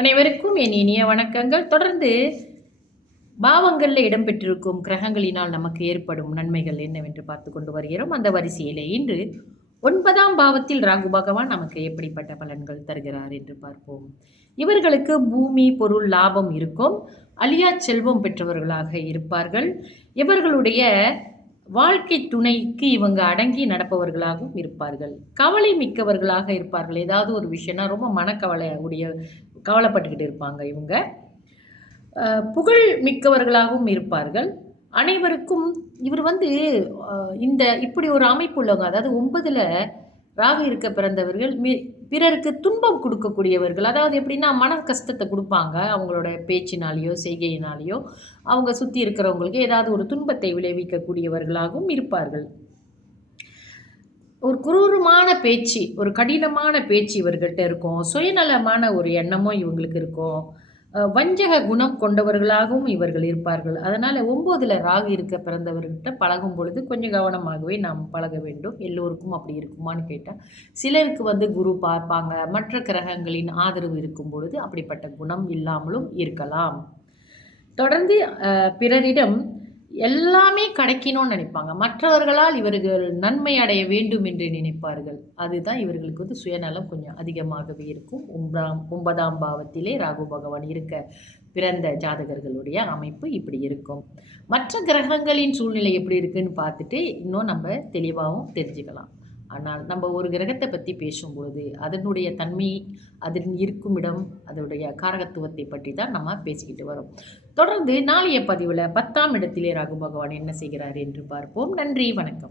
அனைவருக்கும் என் இனிய வணக்கங்கள். தொடர்ந்து பாவங்களில் இடம்பெற்றிருக்கும் கிரகங்களினால் நமக்கு ஏற்படும் நன்மைகள் என்னவென்று பார்த்து கொண்டு வருகிறோம். அந்த வரிசையிலே இன்று 9ஆம் பாவத்தில் ராகு பகவான் நமக்கு எப்படிப்பட்ட பலன்கள் தருகிறார் என்று பார்ப்போம். இவர்களுக்கு பூமி பொருள் லாபம் இருக்கும், அழியா செல்வம் பெற்றவர்களாக இருப்பார்கள். இவர்களுடைய வாழ்க்கை துணைக்கு இவங்க அடங்கி நடப்பவர்களாகவும் இருப்பார்கள். கவலை மிக்கவர்களாக இருப்பார்கள். ஏதாவது ஒரு விஷயம்னா ரொம்ப மனக்கவலை கவலைப்பட்டுக்கிட்டு இருப்பாங்க. இவங்க புகழ் மிக்கவர்களாகவும் இருப்பார்கள். அனைவருக்கும் இவர் இந்த இப்படி ஒரு அமைப்பு உள்ளவங்க, அதாவது 9ல் ராகு இருக்க பிறந்தவர்கள் பிறருக்கு துன்பம் கொடுக்கக்கூடியவர்கள். அதாவது எப்படின்னா மன கஷ்டத்தை கொடுப்பாங்க. அவங்களோட பேச்சினாலேயோ செய்கையினாலேயோ அவங்க சுற்றி இருக்கிறவங்களுக்கு ஏதாவது ஒரு துன்பத்தை விளைவிக்கக்கூடியவர்களாகவும் இருப்பார்கள். ஒரு குரூரமான பேச்சு, ஒரு கடினமான பேச்சு இவர்கிட்ட இருக்கும். சுயநலமான ஒரு எண்ணமும் இவங்களுக்கு இருக்கும். வஞ்சக குணம் கொண்டவர்களாகவும் இவர்கள் இருப்பார்கள். அதனால் 9ல் ராகு இருக்க பிறந்தவர்கிட்ட பழகும் பொழுது கொஞ்சம் கவனமாகவே நாம் பழக வேண்டும். எல்லோருக்கும் அப்படி இருக்குமான்னு கேட்டால் சிலருக்கு குரு பார்ப்பாங்க. மற்ற கிரகங்களின் ஆதரவு இருக்கும் பொழுது அப்படிப்பட்ட குணம் இல்லாமலும் இருக்கலாம். தொடர்ந்து பிறரிடம் எல்லாமே கிடைக்கணும்னு நினைப்பாங்க. மற்றவர்களால் இவர்கள் நன்மை அடைய வேண்டும் என்று நினைப்பார்கள். அதுதான் இவர்களுக்கு சுயநலம் கொஞ்சம் அதிகமாகவே இருக்கும். 9ஆம் பாவத்திலே ராகு பகவான் இருக்க பிறந்த ஜாதகர்களுடைய அமைப்பு இப்படி இருக்கும். மற்ற கிரகங்களின் சூழ்நிலை எப்படி இருக்குன்னு பார்த்துட்டு இன்னும் நம்ம தெளிவாகவும் தெரிஞ்சுக்கலாம். ஆனால் நம்ம ஒரு கிரகத்தை பற்றி பேசும்பொழுது அதனுடைய தன்மை, அதன் இருக்கும் இடம், அதனுடைய காரகத்துவத்தை பற்றி தான் நம்ம பேசிக்கிட்டு வரோம். தொடர்ந்து நாளைய பதிவில் 10ஆம் இடத்திலே ராகு பகவான் என்ன செய்கிறார் என்று பார்ப்போம். நன்றி, வணக்கம்.